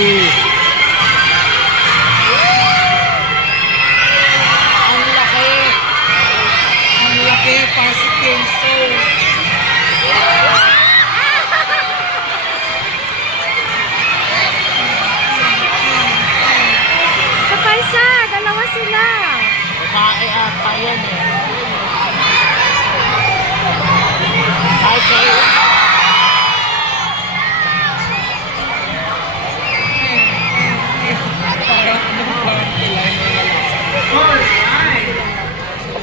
Ang laki. Ang laki pa si Kenzo. Kaparsa, dalawa sila. Babae ata yan eh. Hi, Kay. Alright.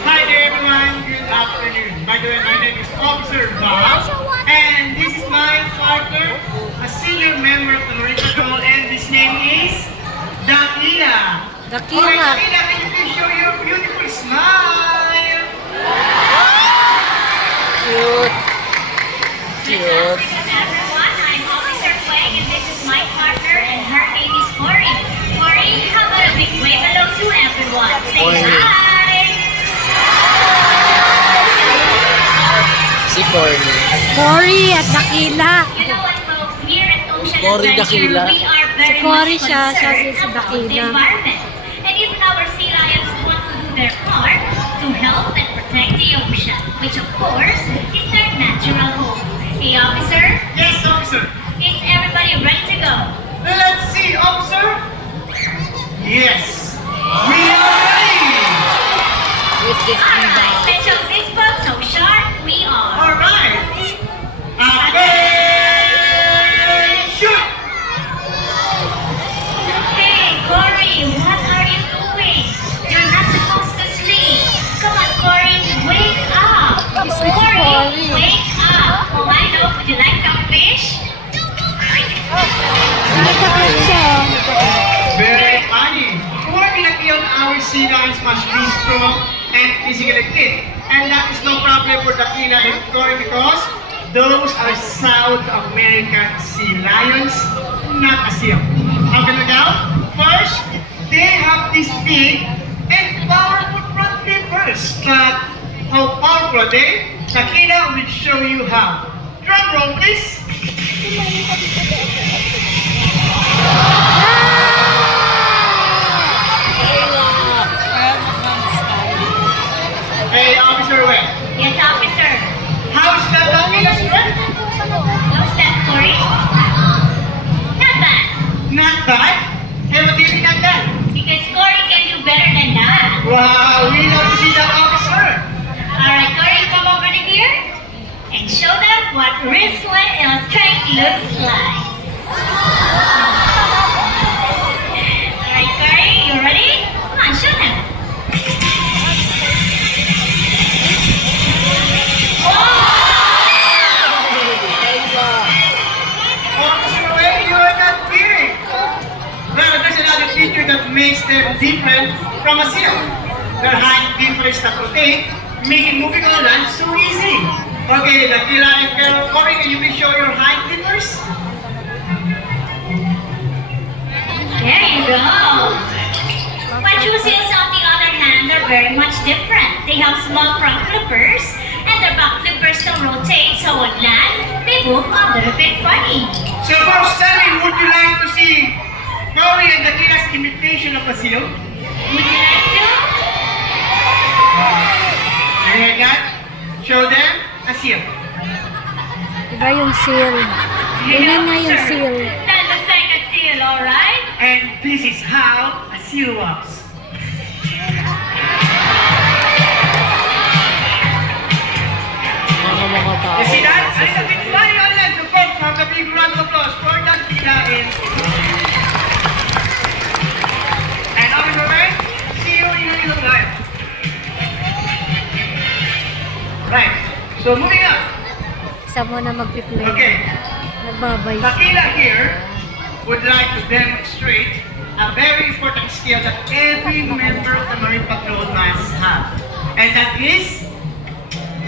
Hi there everyone, good afternoon. By the way, my name is Officer Bob, and this is my partner, a senior member of the Marine Patrol, and his name is Dakila. Dakila. Alright, Dakila, can you please show your beautiful smile? Cute. Good Cute. afternoon, everyone. I'm Officer Quang, and this is my partner, and her name is Cory. Cory, how about a big wave hello to everyone? Say Cory. hi! Si Corny. Cory at Dakila. You know what, folks? Here at Ocean Cory Adventure, Dakila. we are very Si Cory much siya, siya concerned si about the Dakila. environment. And even our sea lions want to do their part to help and protect the ocean, which of course is their natural home. Hey, officer, Yes, officer. is everybody ready to go? Let's see, officer. Yes, we are ready. With this Alright, let's show this book so sharp we are. Alright. Attention! Hey, Cory, what are you doing? You're not supposed to sleep. Come on, Cory, wake up. Sleep, Cory, Cory. wake up. Oh, I know. Would you like some fish? Nagkakaroon siya. Very funny. Working again, our sea lions must be strong and physically fit. And that is no problem for Dakila and Cory because those are South American sea lions, not a seal. How can we now? First, they have this big and powerful front flippers. But how powerful are they? Dakila will show you how. Drum roll, please. Hey, Officer Webb. Yes, officer. How's that Dakila's strength? How's that, Cory? Not bad. Not bad. Hey, what do you mean not bad? Because Cory can do better than that. Wow, we love to see that, officer. Alright, Cory, come over to here and show them what wrestling strength looks like. Alright, Cory, you ready? Come on, show them. Officer Webb, you are not kidding. Well, there's another feature that makes them different from a seal. Their height difference that rotate, making moving on land so easy. Okay, Dakila and Cory, can you please show your height difference? There you go. Patrol seals, on the other hand, are very much different. They have small front flippers, and their back flippers don't rotate, so on land, they move a little bit funny. So, folks, tell me, would you like to see Cory and Dakila's imitation of a seal? Would you like to? There you go. Show them a seal. Iba yung seal. Ganyan nga yung seal. That looks like a seal, alright? And this is how a seal walks. mga tao. You see that? A little bit funny on that. So, folks, have a big round of applause for Dakila and Officer Ray. See you in a little while. Right. So, moving up. Isa mo na magpiplay. Okay. Nagbabay. Dakila here would like to demonstrate a very important skill that every member of the Marine Patrol must have. And that is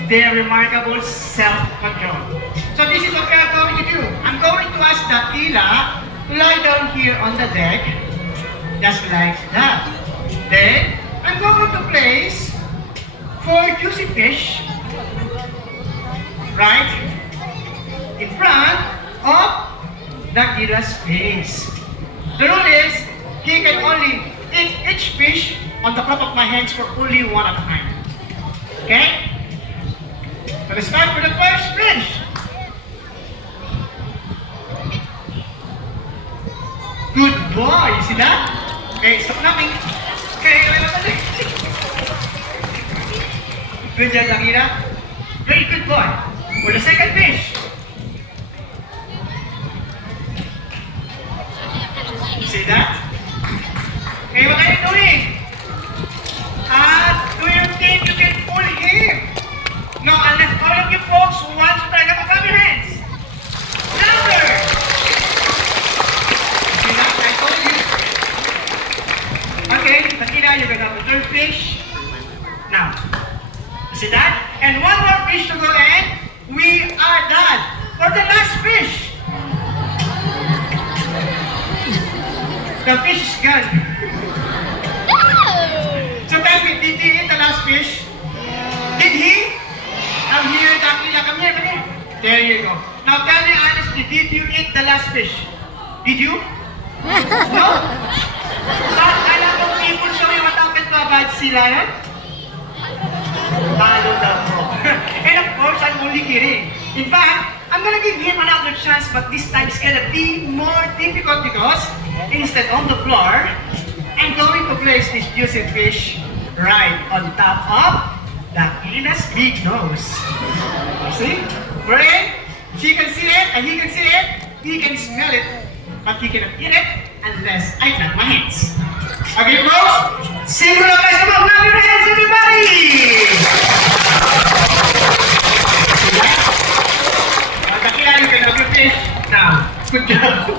their remarkable self-control. So this is what we are going to do. I'm going to ask Dakila to lie down here on the deck, just like that. Then, I'm going to place 4 juicy fish right in front of Dakila's face. The rule is, he can only eat each fish on the top of my hands for only one at a time. Okay? So let's start with the first fish. Good boy, you see that? Okay, stop namin. Okay, good job, Akira. Very good boy. For the second fish. You see that? Okay, what are you doing? Do you think you can pull him? No, unless all of you folks who want to try to come your hands. Louder! See that? I told you. Okay, Akira, you're gonna have the third fish. Now, see that? And one more fish to go and we are done. For the last fish. The fish is gone. So David, did he eat the last fish? Did he? Come here, Dakila, come here, come here. There you go. Now tell me honestly, did you eat the last fish? Did you? No? Alam mo people show you what happened to a bad sea lion? Talo daw po. And of course, I'm only kidding. In fact, I'm gonna give him another chance, but this time it's gonna be more difficult because instead on the floor, I'm going to place this juicy fish right on top of Dakila's big nose. See? Right? She can see it, and he can see it, he can smell it, but he cannot eat it unless I clap my hands. Okay, folks? Single up, guys, come on, clap your hands, everybody! Dakila, you can have your fish now. Good job.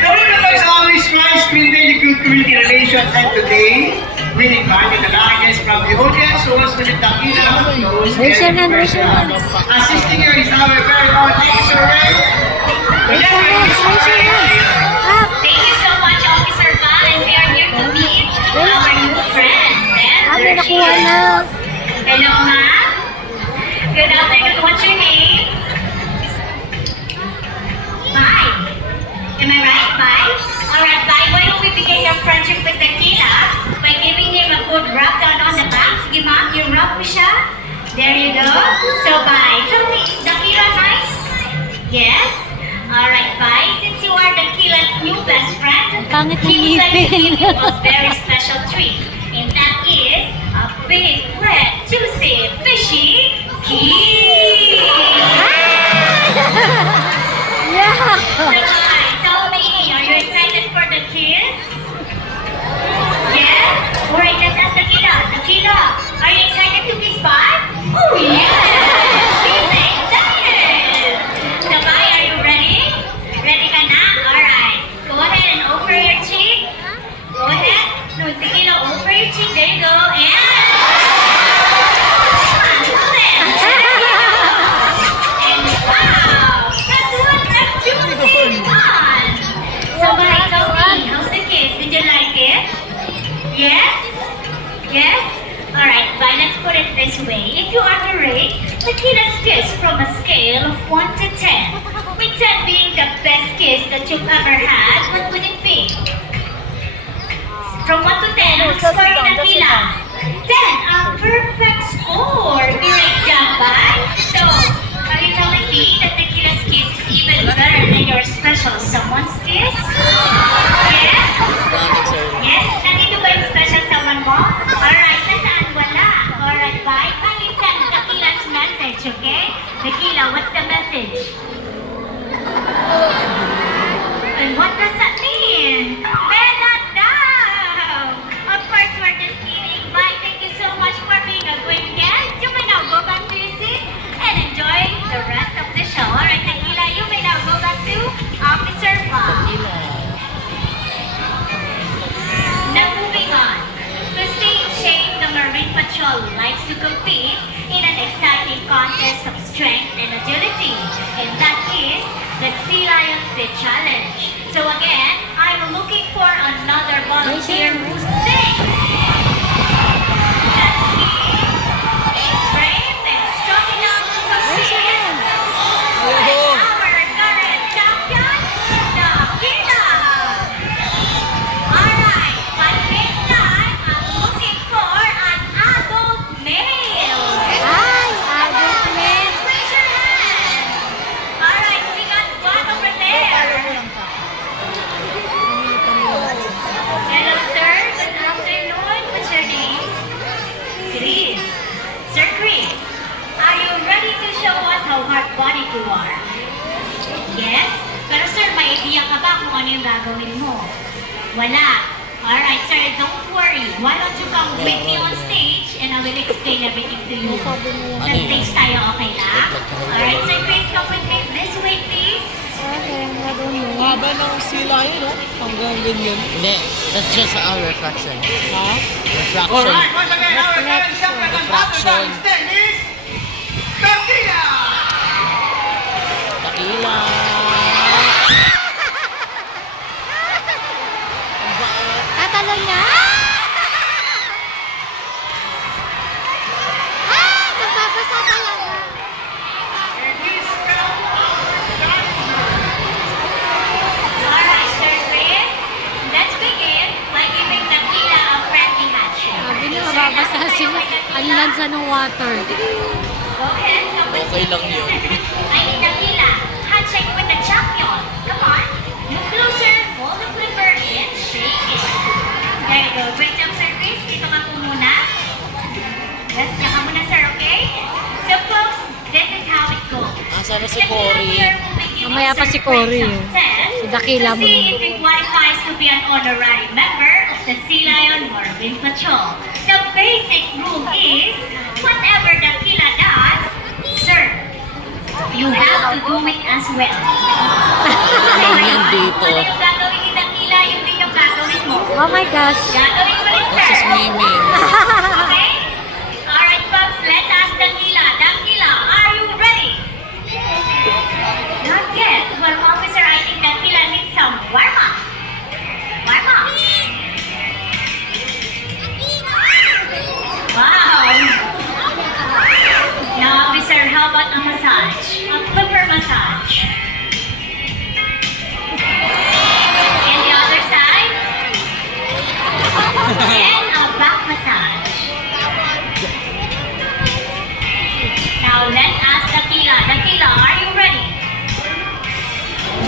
The winner is always Rice Green Daily Good Community Relations, and today we invited the largest from the audience who wants to meet Dakila. Raise your hand, raise your hand. Assisting you is our very own Officer Ray. Raise your hands, raise your hands. Up. Thank you so much, Officer Van, and we are here to meet our new friends. Abi, nakuha na. Hello, ma'am. Good afternoon. What's your name? Bye. Am I right, Bye? Alright, Bye. Why don't we begin your friendship with Dakila by giving him a good rub down on the back? Sige, ma'am. You rub mo siya. There you go. So, Bye. Tell me, is Dakila nice? Yes? Alright, Bye. Since you are Dakila's new best friend, Pangit ng he would like to ngipin. give you a very special treat. And that is a big, red, juicy, fishy kiss. Yeah. So, Bye, tell me, are you excited for the kiss? Yes? Alright, let's ask Dakila. Dakila, are you excited to kiss Bye? Oh, yes! She's excited! So, Bye, are you ready? Ready ka na? Alright. Go ahead and open your cheek. Go ahead. No, Dakila, open your cheek. There you go. And... And wow! That's one, that's juicy one! So, Bye, tell me, how's the kiss? Did you like it? Yes? Yes? Alright, Bye, let's put it this way. If you are to rate Dakila's kiss from a scale of 1 to 10, with 10 being the best kiss that you've ever had, what would it be? From 1 to 10, score Dakila. 10, a perfect score. Great job, Bye. So, are you telling me that Dakila's kiss is even better than your special someone's kiss? Yes? Yes? Nandito ba yung special someone mo? Alright, nasaan? Wala. Alright, Bye. Kindly send Dakila's message, okay? Dakila, what's the message? And what does that mean? Bella down! Of course, we're just kidding. Bye. Thank you so much for being a great guest. You may now go back to your seat and enjoy the rest of the show. Alright, Dakila, you may now go back to Officer Bob. Now moving on. To stay in shape, the Marine Patrol likes to compete in an exciting contest of strength and agility. And that is the Sea Lion Fit Challenge. So again, I'm looking for another volunteer who's thick. That is brave and strong enough to compete. Like our current champion, the yung gagawin mo. Wala. Alright, sir, don't worry. Why don't you come with me on stage and I will explain everything to you. Sa stage tayo, okay lang? Alright, sir, please come with me. This way, please. Okay, gagawin mo. Haba ng sila yun, no? Hanggang ganyan. Hindi, that's just our reflection. Ha? Refraction. Alright, once again, our current champion and master on stage is Dakila! Dakila! Tatalo niya. Nagbabasa talaga. And he's now Alright, sir, Chris. Let's begin by giving Dakila a friendly handshake. Sabi niya, mababasa sila. Anlansa ng water. Go ahead, come with Okay me. lang yun. I need Dakila. Handshake with the champion. Come on. Move closer. Hold the flipper and shake it. There you go. Great job, Sir Chris. Dito ka po muna. Let's ka muna, sir, okay? So, folks, this is how it goes. Asa na si Cory? Mamaya pa si Cory, eh. Si Dakila to see muna. if he qualifies to be an honorary member of the Sea Lion Morbin Patrol. The basic rule is, whatever Dakila does, sir, you have to do it as well. Ano yan dito? Ano yung gagawin ni Dakila, yun din yung gagawin mo. Oh my gosh. Gagawin mo rin, What's sir. swimming? Okay? Alright, folks, let's ask Dakila. Dakila, are you ready? Not yet. Well, officer, I think Dakila needs some warm-up. Warm-up. Wow. Now, officer, how about a massage? A flipper massage. And the other side? And a back massage. Now, let's ask Dakila. Dakila, are you ready?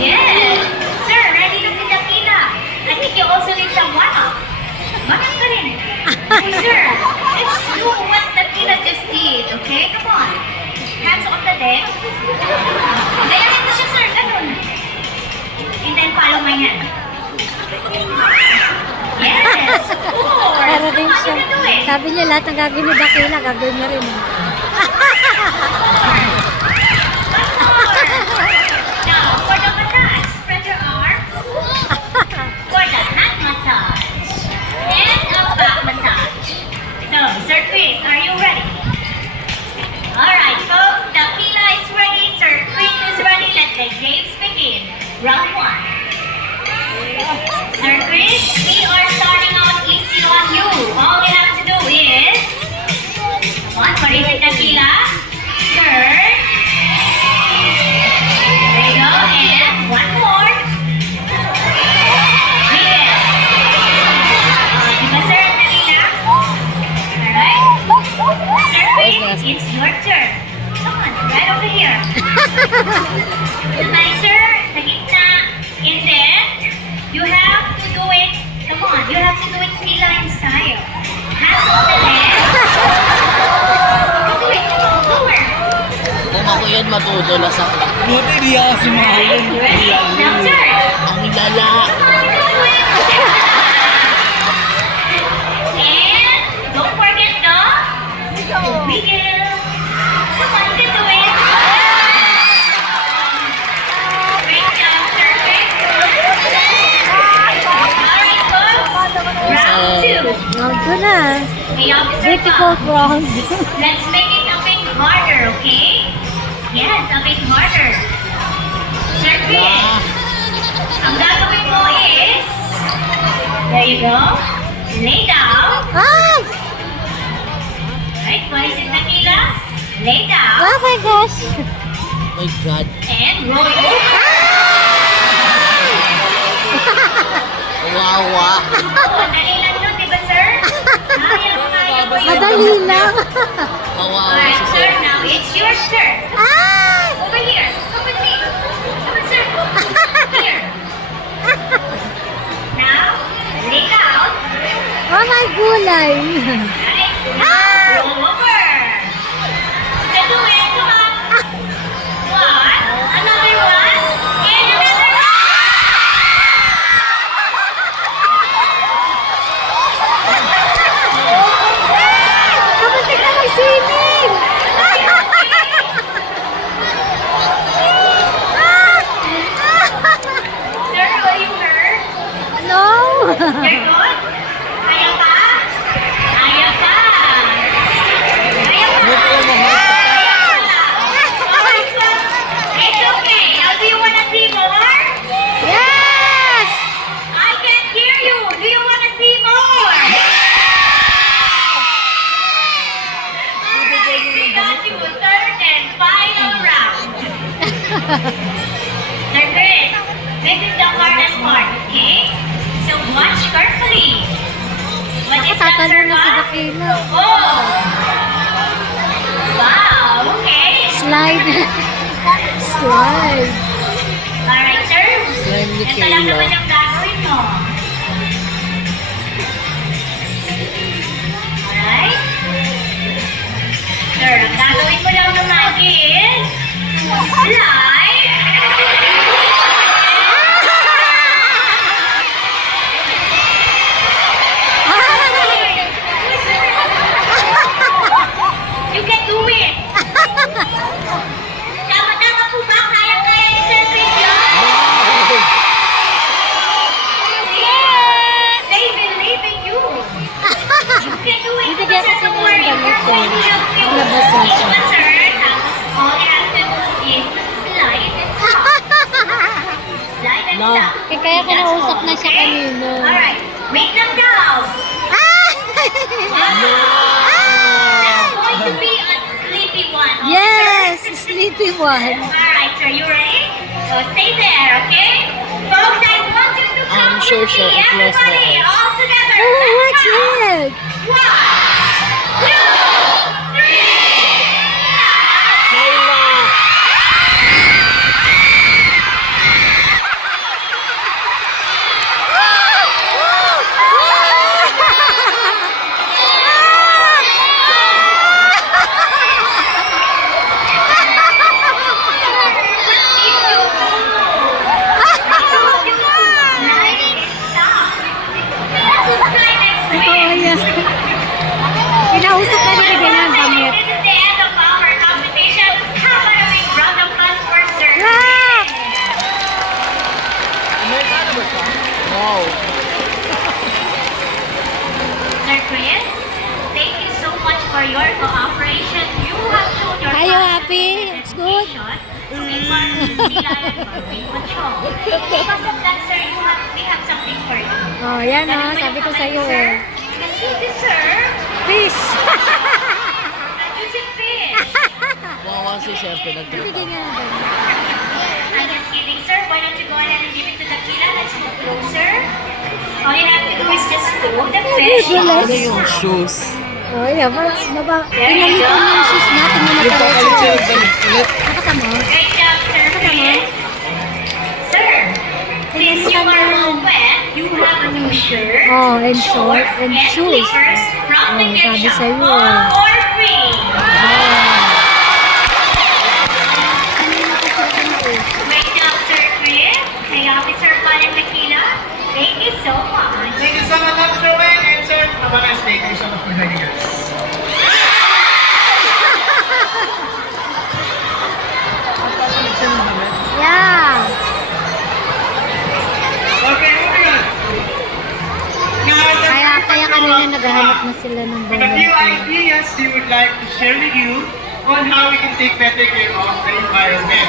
Yes. Sir, ready na si Dakila. I think you also need some warm-up. Warm-up ka rin. Okay, sir. Let's do what Dakila just did, okay? Come on. Hands on the deck. Gayahin mo siya, sir. Ganun. And then follow my hand. Yes. Of course. Pero din Come on, siya. you can do it. Sabi niya lahat ng gagawin ni Dakila, gagawin niya rin. Now, for the massage, spread your arms. For the hand massage. And a back massage. So, Sir Chris, are you ready? Alright, folks, Dakila is ready, Sir Chris is ready. Let the games begin. Round 1. Sir Chris, we are starting out easy on you. All we have to do is... Come on, what is it, Dakila? Turn. There you go, and one more. Yeah. Diba, sir, Dakila? Alright. Sir Chris, it's your turn. Come on, right over here. Sir, sa gitna. And then, you have to do it, come on, you have to do it sea lion style. Hands on the leg. Do it, lower. Kung ako yan, matutulas ako. Buti di ako si Mahalin. Ready? Now turn. Ang lala. And don't forget the wiggle. Come on, you can do it. Great job, Sir Chris. Alright, folks. Round 2. Ito na. The officer Difficult box. round. Let's make it a bit harder, okay? Yes, a bit harder. Sir Chris, ang gagawin mo is, there you go, lay down. Ay! Right, what is it, Dakila? Lay down Oh my gosh. My God. and roll over. Wawa. Oh, madali lang yun, di ba, sir? Kaya mo yun. Madali lang. Kawawa Alright, si sir, Sir. now it's your turn. Ay! Over here. Come with me. Come on, sir. Here. Now, lay down. Oh my gulay. Right? Now, roll over. You can do it. Come on. One. Another one. And another one. You're good? Kaya pa? Kaya pa? Kaya pa? It's okay. Do you wanna see more? Yes! I can't hear you. Do you wanna see more? Alright, we got you a third and final round. They're good. This is the hardest part, okay? So watch carefully. What is that, Nakatalo na si Sir? Dakila. Oh! Wow, okay. Slide. Slide. Alright, sir. Slime ni Ito lang Kayla. naman yung gagawin mo. Alright? Sir, ang gagawin mo lang naman is slide. You can do it. Tama-tama po ba? Kaya-kaya ni Sir Chris yun? Yes! They believe in you. You can do it. Bibigyan kasi Don't ng worry. damit We're going to help you. Labasan siya. It's a sir. Tapos all you have to do is slide and stop. Slide and No. stop. Kaya kinausap na siya Okay? kanina. Alright. Wait lang daw. That's going to be a sleepy one. Okay, Yes! sir? Sleepy one. Alright, so you ready? So stay there, okay? Folks, I want you to come I'm sure with she'll me. close my Everybody, eyes. all together. Oh, Let's what's count. it? 1, 2, 3. Kayla! Totoo yan. Kinausap na ni Bigyan ng damit. This is the end of our competition. How about a big round of applause for Sir Wow! No. Sir Chris, thank you so much for your cooperation. You have shown your Are you confidence happy? and It's good? dedication to be part of the Sea Lion Marine Patrol. Because of that, sir, we have something for you. Oh, yan oh. Sabi ko sa iyo eh. Because you deserve Fish! a juicy fish. Wawa si Chef Bigyan pinagtripan. niya ng damit. I'm just kidding, sir. Why don't you go ahead and give it to Dakila? Let's move closer. All you have to do is just throw the fish. Ridiculous. Ano yung shoes? Oh, yeah. Pinalitan mo yung shoes natin na nakarecho. Nakatamo. Great job, Sir Chris. Sir, since you are all wet, you have a new shirt, Oh, and short, shorts, and shoes. slippers from the Oh, gift sabi shop. sa'yo. All for free. Great job, Sir Chris. Kay Officer Colin Makila. Thank you so much. Thank you so much, Dr. Wayne, and sir, have a nice day. Thank you so much for joining us. Yeah. Okay, moving on. Now, the Kaya first kanina round, naghahanap na sila ng with a few volunteer. ideas we would like to share with you on how we can take better care of the environment.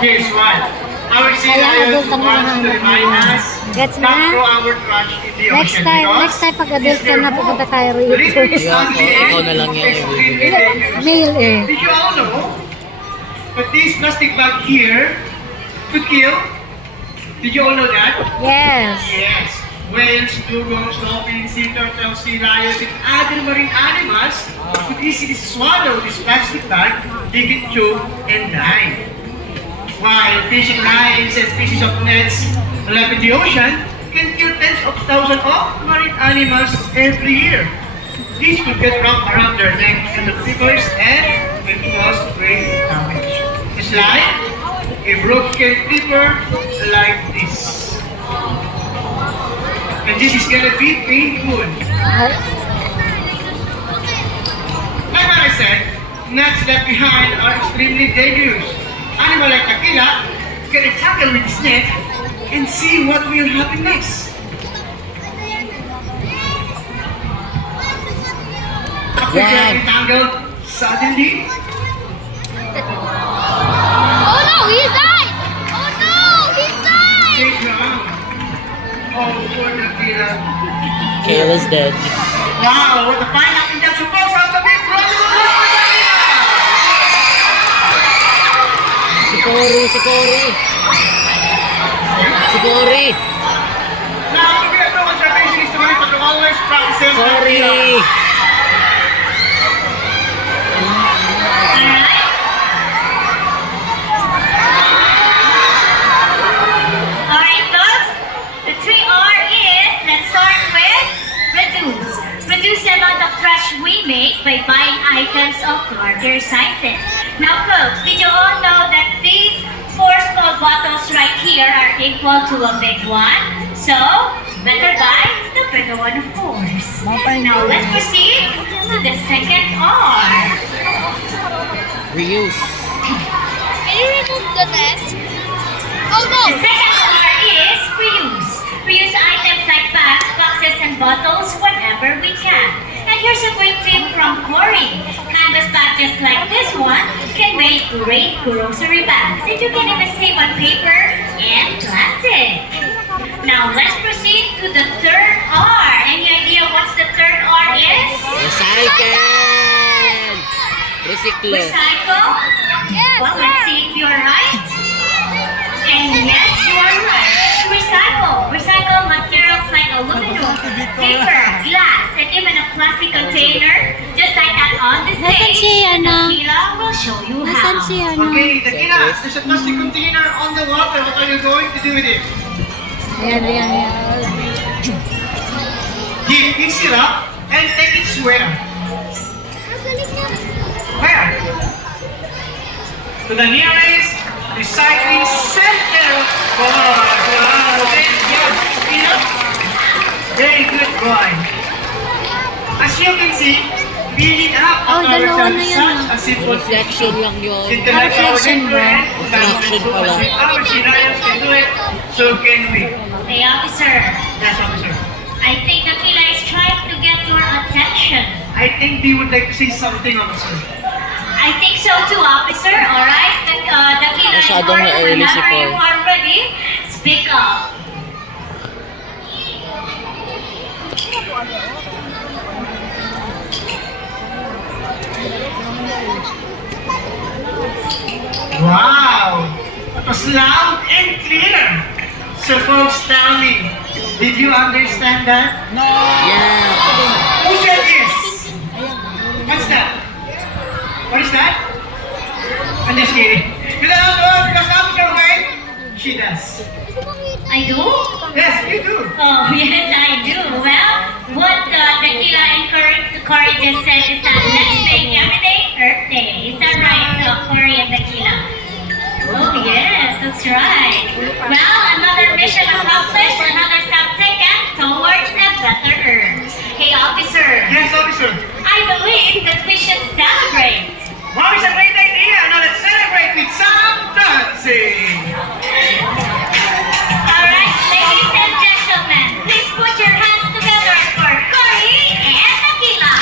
Here's one. Our sea Kaya lions adult ang wants to hinahanap remind nila. us Gets not na? throw our trash in the Next ocean time pag adult ka na, pupunta tayo rito. littering is Yeah, ugly ikaw and na lang yan, extremely dangerous. Male eh. Did you all know that this plastic bag here could kill? Did you all know that? Yes. Yes. Whales, dugongs, dolphins, sea turtles, sea lions, and other marine animals could easily swallow this plastic bag, they can choke and die. While fishing lines and pieces of nets left in the ocean can kill tens of thousands of marine animals every year. These could get wrapped around their neck and the people's head and cause great damage. It's like a broken clipper like this. And this is gonna be painful. Like what I said, nets left behind are extremely dangerous. Animal like Akila can tackle with his net and see what will happen next. after Wow. getting tangled, suddenly, Oh no, he died! Oh no, he died! they drowned. Oh, poor Dakila. Kayla's dead. Wow, with the final injection folks from the big brother of Dakila! Si Cory, si Cory. Si Cory. Now, to be a pro conservation is to monitor the always practices Cory. Alright? Alright, folks. The 3R is, let's start with reduce. Reduce the amount of trash we make by buying items of larger sizes. Now, folks, did you all know that these 4 small bottles right here are equal to a big one? So, better buy the bigger one, of course. Now, let's proceed to the second R. Reuse. Can you remove the net? Oh no! The second R is reuse. Reuse items like bags, boxes, and bottles whenever we can. And here's a great tip from Cory. Canvas bags just like this one can make great grocery bags. And you can even save on paper and plastic. Now let's proceed to the third R. Any idea what's the third R is? Recycle. Recycle. Recycle? Yes, Well, let's see if you're right. And yes, you are right. Recycle. Recycle materials like aluminum, paper, glass, and even a plastic container, just like that on the Nasaan stage. si, ano? Tequila will show you Nasaan how. si ano? Okay, Dakila, there's a plastic container on the water. What are you going to do with it? Ayan, ayan, ayan. Mix it up and take it where? Where? To the nearest recycling center. Wow, thank you. Dakila. Very good boy. As you can see, cleaning up Oh, of dalawa ourselves na is yan, such a simple Reflection lang yun. intellectual Reflection ba? influence. Reflection pala. Our scenarios can do it, so can we. Hey, officer. Yes, officer. I think Tequila is trying to get your attention. I think they would like to say something, officer. I think so too, officer. Alright? Tequila and Masyadong Cory, na-early si whenever you Cory. are ready, speak up. Wow! That was loud and clear. So folks, tell me, did you understand that? Yeah. Who said yes? What's that? What is that? I'm just kidding. You don't know because officer, right? She does. I do? Yes, you do. Oh, yes, I do. Well, what Tequila and Cory just said is that let's make every day Earth Day. Is that right, Cory and Tequila? Oh, yes, that's right. Well, another mission accomplished, another step taken towards a better Earth. Hey, officer, Yes, officer. I believe that we should celebrate. Wow, it's a great idea. Now let's celebrate with some dancing. Alright, ladies and gentlemen, please put your hands together for Cory and Tequila.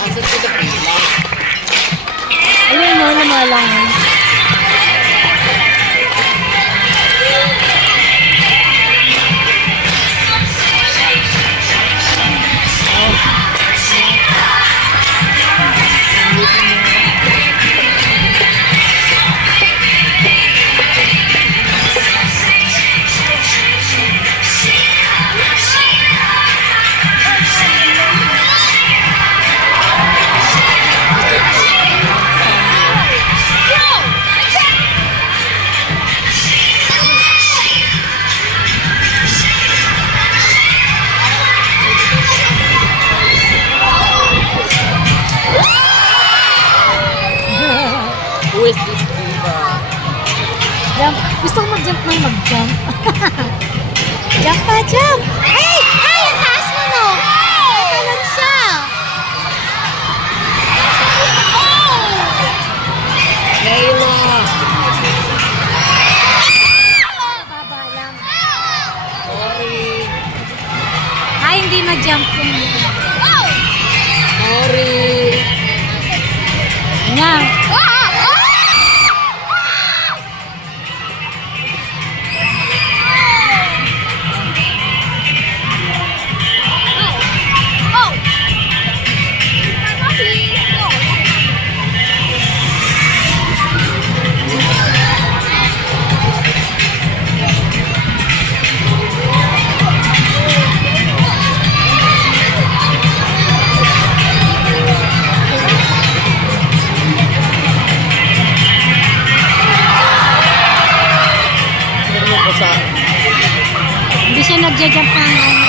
Asan si Dakila? Ayun, no, lumalangan. Who is this diva? Jump. Gusto ko mag-jump ng mag-jump. Jump pa, jump! Ay! Ay! Ang taas mo, no! Talon siya! Kayla! Baba lang. Cory! magja-jump ng ano.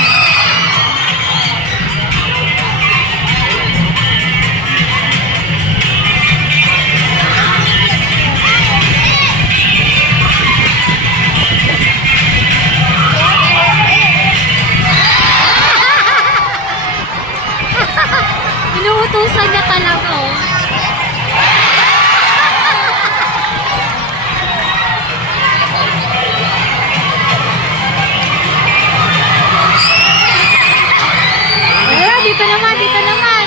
Inuutusan niya talaga, oh. Ayan, dito naman, dito naman.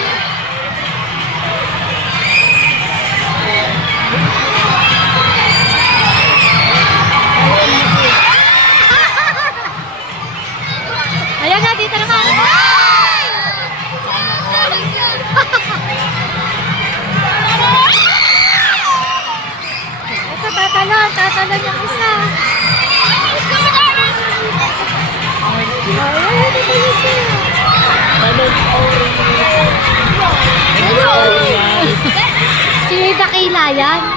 Ayan na, dito naman. Ito, tatalon yung isa. Ayan, ito yung isa. Si Dakila yan.